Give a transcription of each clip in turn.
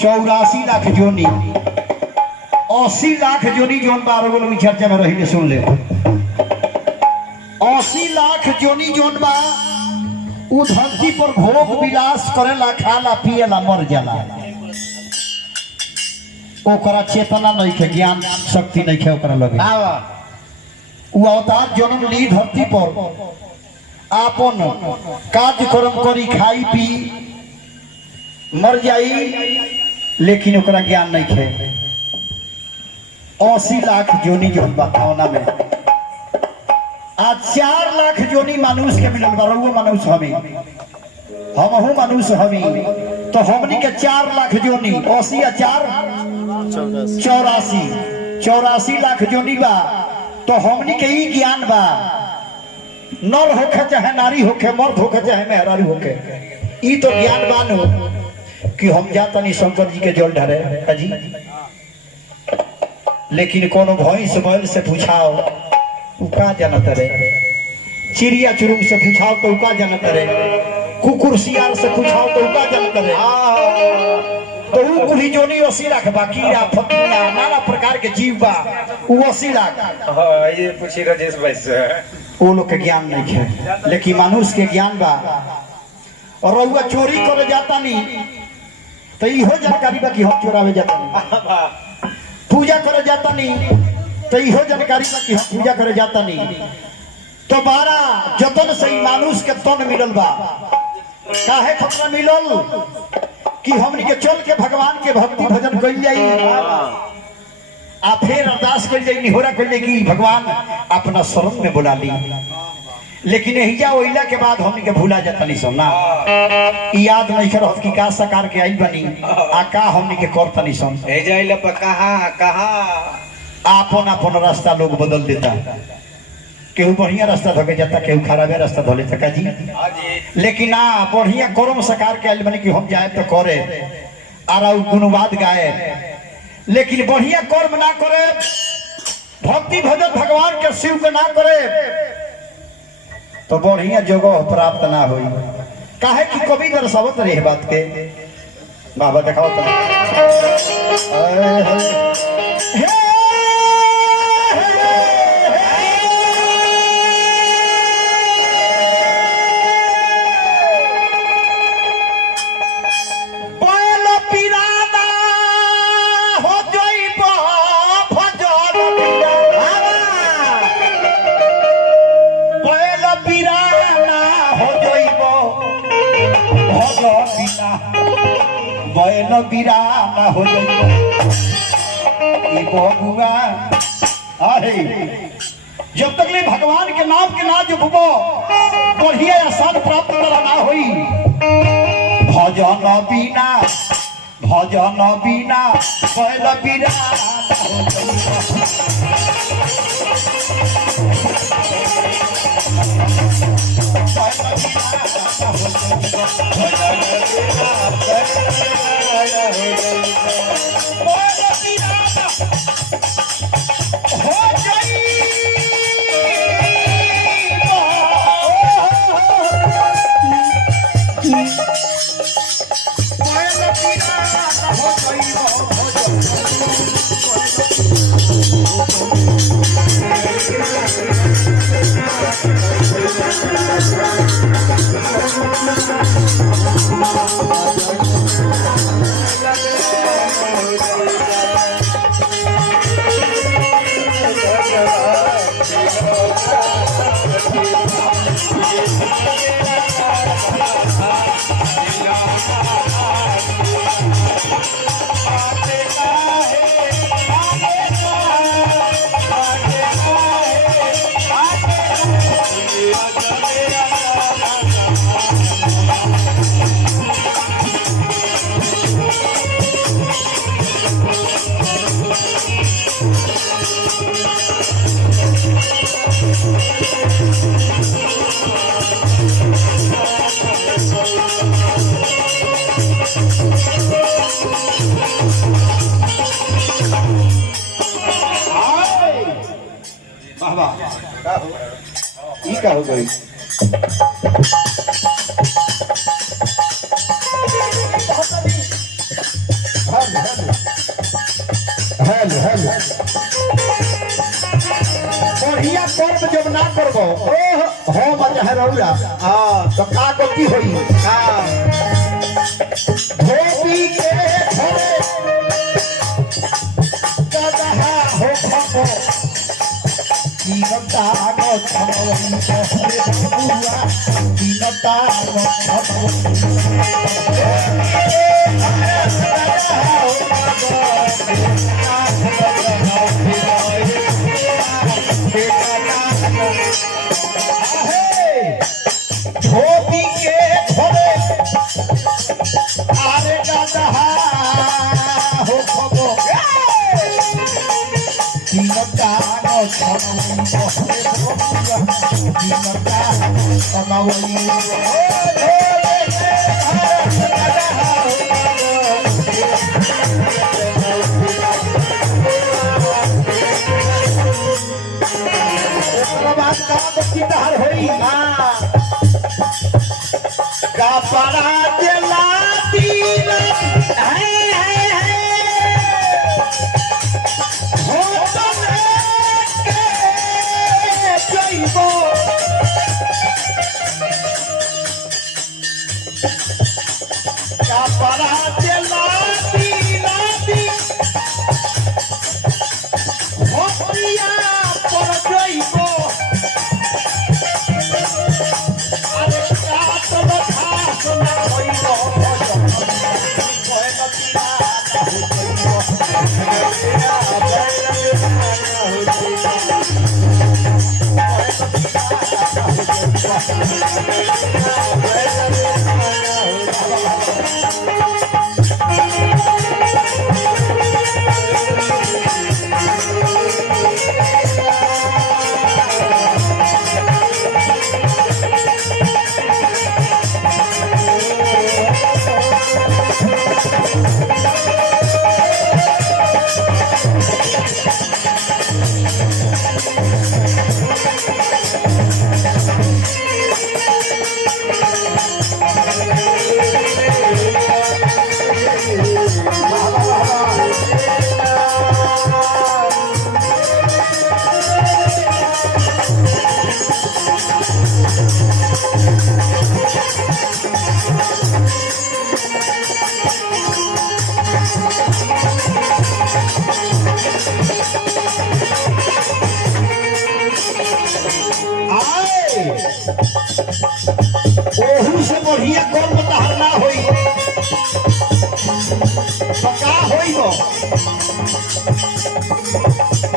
84 लाख जोनी 80 लाख जोनी जोन 12 गो लोग चर्चा में रही सुन ले 80 लाख जोनी जोन बा उ धरती पर भोग विलास करेला खाला पिएला मर जाला ओकरा चेतना नहीं के ज्ञान शक्ति नहीं के ओकरा लगे उ अवतार जन्म ली धरती पर आपन कार्यक्रम करी खाई पी मर जाई लेकिन ओकरा ज्ञान नहीं खे 80 लाख जोनी जोन बतावना में आज 4 लाख जोनी मानुष के मिलल बा रहुओ मानुष हमी हमहू मानुष हमी तो हमनी के 4 लाख जोनी 80 या 4 84 लाख जोनी बा तो हमनी के ई ज्ञान बा नर होखे चाहे नारी होखे मर्द होखे चाहे मेहरारू होखे ई तो ज्ञान बानो कि हम जाता नहीं शंकर जी के जल ढारे अजी लेकिन कोनो भैंस बैल से पूछाओ उ का जानत रे चिड़िया चुरुंग से पूछाओ तो उ का जानत रे कुकुर सियार से पूछाओ तो उ का जानत रे तो उ बुढ़ी जोनी 80 लाख बाकी फतिया नाना प्रकार के जीव बा उ 80 लाख हां ये पूछी राजेश भाई से वो लोग के ज्ञान नहीं है लेकिन मानुष के ज्ञान बा और रउआ चोरी करे जाता नहीं तो इहो जानकारी बा कि हम चोरावे जाता नहीं पूजा करे जाता नहीं तो इहो जानकारी बा कि हम पूजा करे जाता नहीं तो 12 जतन से ही मानुष के तन मिलल बा काहे खतरा मिलल कि हमनी के चल के भगवान के भक्ति भजन कइल जाई आ फिर अरदास कइल जाई निहोरा कइल जाई कि भगवान अपना शरण में बुला ली लेकिन एहिजा ओइला के बाद हमनी के भूला जाता नहीं सुनना याद नहीं कर कि का सकार के आई बनी आ का हमनी के करता नहीं सुन एहिजा आइला पर कहां आपन आपन रास्ता लोग बदल देता केहू बढ़िया रास्ता धोके जाता केहू खराबे रास्ता धो लेता का जी लेकिन ना बढ़िया कर्म सकार के आइल बनी कि हम जाए तो करे आरा गुणवाद गाए लेकिन बढ़िया कर्म ना करे भक्ति भजन भगवान के शिव के ना करे तो बढ़िया जगह प्राप्त ना होई काहे कि कभी दर्शावत रहे बात के बाबा दिखाओ तो बैल बिराना हो बबुआ अरे जब तक ले भगवान के नाम के ना जपबो बढ़िया आसान प्राप्त ना होई भजन बिना बैल बिराना का हो गई हेलो हेलो बढ़िया कर्म जब ना करबो हो मजा है रौरा हाँ तो का गलती होई हाँ धोबी के घरे गदहा हो खबो दीनता गो छमवई कहरे बबुआ दीनता गो धोबी के घरे आरे गदहा हो खबो दीनता गो छमवई कहरे बबुआ दीनता छमवई कपड़ा जला दीन हो जइबो कपड़ा जला दीन हो प्रिया पर जइबो ओहू से बढ़िया कर्म तहर ना होई तो का होई हो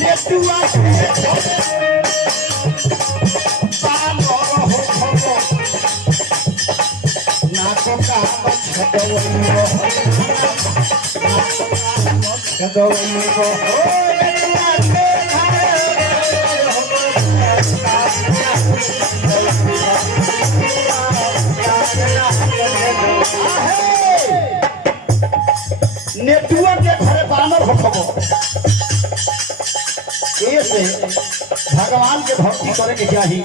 नेटुआ पान हो खबो नाको का छदवई हो छदवई हो नेटुआ के नेटुआ के घरे बानर हो खबो ऐसे भगवान के भक्ति करे के चाहिए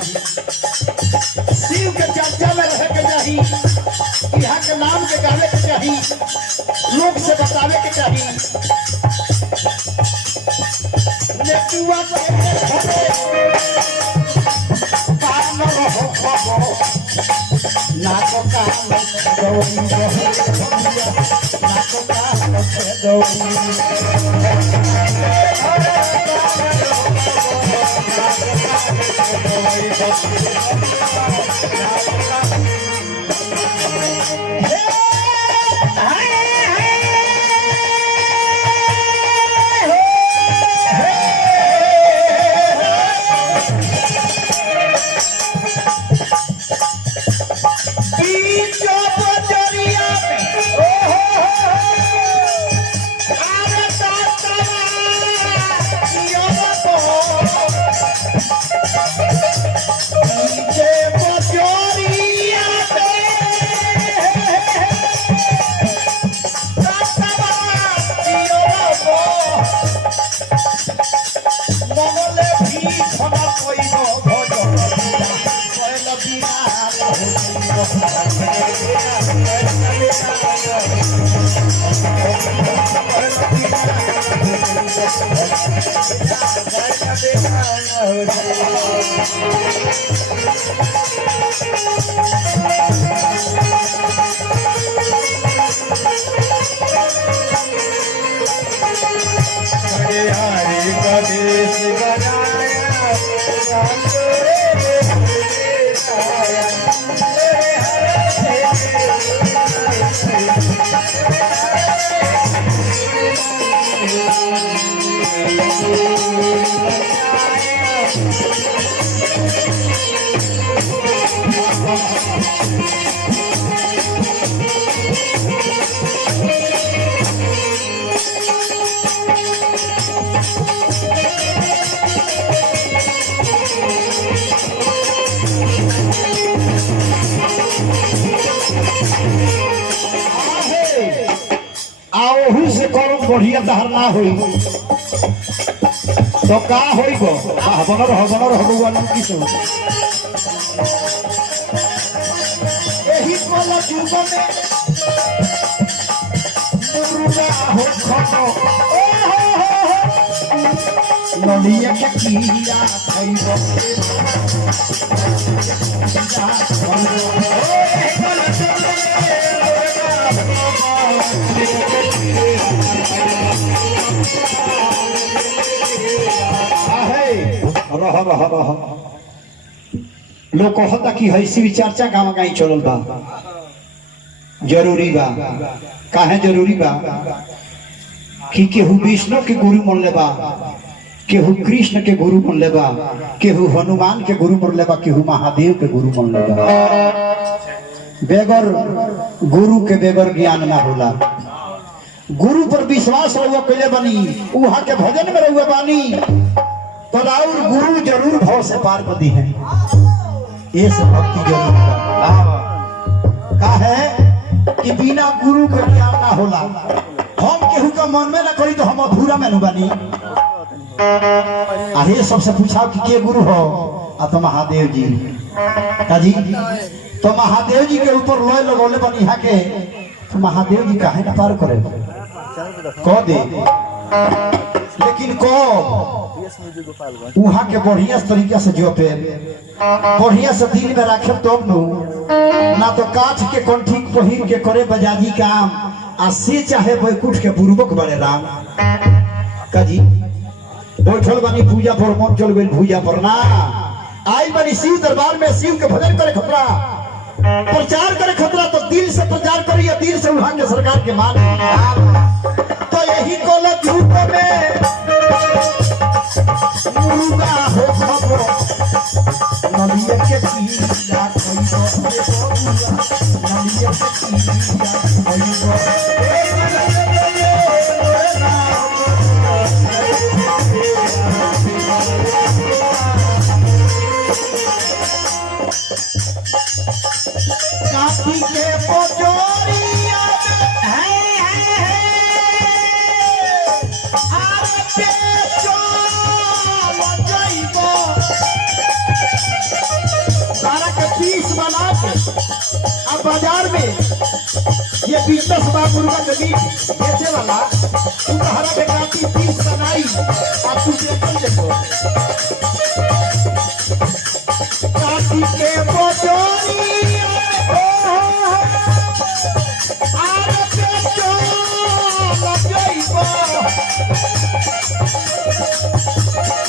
शिव के चर्चा में रहे के चाहिए यहाँ के नाम के गावे के चाहिए लोग से बतावे के चाहिए नेटुआ के घरे बानर हो खबो नाको का छदवई हो नाको का छदवई DJ Bajoriya हरि का देश बनाया राम रे आओ से करो बढ़िया धारणा होई तो का होई गो बनर भगवान किस एही कल जुग में मुर्गा हो खतो ओ हो नलिया के कीड़ा खाइबो रह लोग कहता कि हैसी चर्चा गाँव गाई चलल बा जरूरी बा काहे जरूरी बा कि केहू विष्णु के गुरु मन ले बा केहू कृष्ण के गुरु मन ले बा केहू हनुमान के गुरु मन ले बा केहू महादेव के गुरु मन ले बा बेगर गुरु के बेगर ज्ञान ना होला गुरु पर विश्वास रहुआ कैले बनी उहा के भजन में रहुआ बानी तो राउर गुरु जरूर भाव से पार कर दी है ये सब भक्ति जरूर का है कि बिना गुरु के ज्ञान ना होला हम केहू का मन में ना करी तो हम अधूरा में न बनी हे सबसे पूछा कि के गुरु हो आ तो महादेव जी काजी तो महादेव जी के ऊपर लोहे लगौले बनी यहाँ के तो महादेव जी काहे ना पार करे कह दे लेकिन वहाँ के बढ़िया तरीका से जो पे बढ़िया से दिल में रखे तब ना तो काठ के कंठी पहिर के करे बजाजी काम आ से चाहे बैकुंठ के बुर्बक बड़े राम काजी बैठल बनी पूजा पर मन चल गई पूजा पर ना आई बनी शिव दरबार में शिव के भजन करे खतरा प्रचार करे खतरा तो दिल से प्रचार करिए दिल से उठा के सरकार के मान तो यही कोला झूठ में मुर्गा हो खबो नलिया के कीड़ा कोइबो नलिया के कीड़ा काटी के पोजोरिया पीस बना के अब बाजार में ये बिजनेस मुर्गा के मीट बेचे वाला तुम्हारा के काटी पीस बनाई और तू देखो काटी के बोचोरी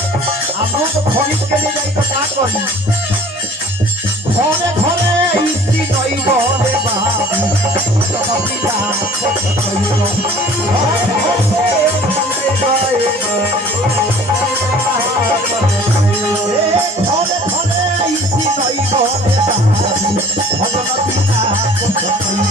खरीद के ले जाई तो का करी घरे घरे इसी नई बोले बाबू तो पिता घरे घरे इसी नई बोले बाबू भजन बिना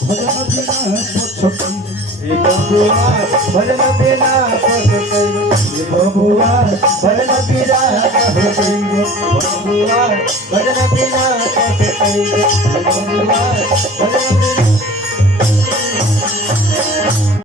भजन बिना बबुआ भजन बिना बबुआ भजन बिना बबुआ भजन बिना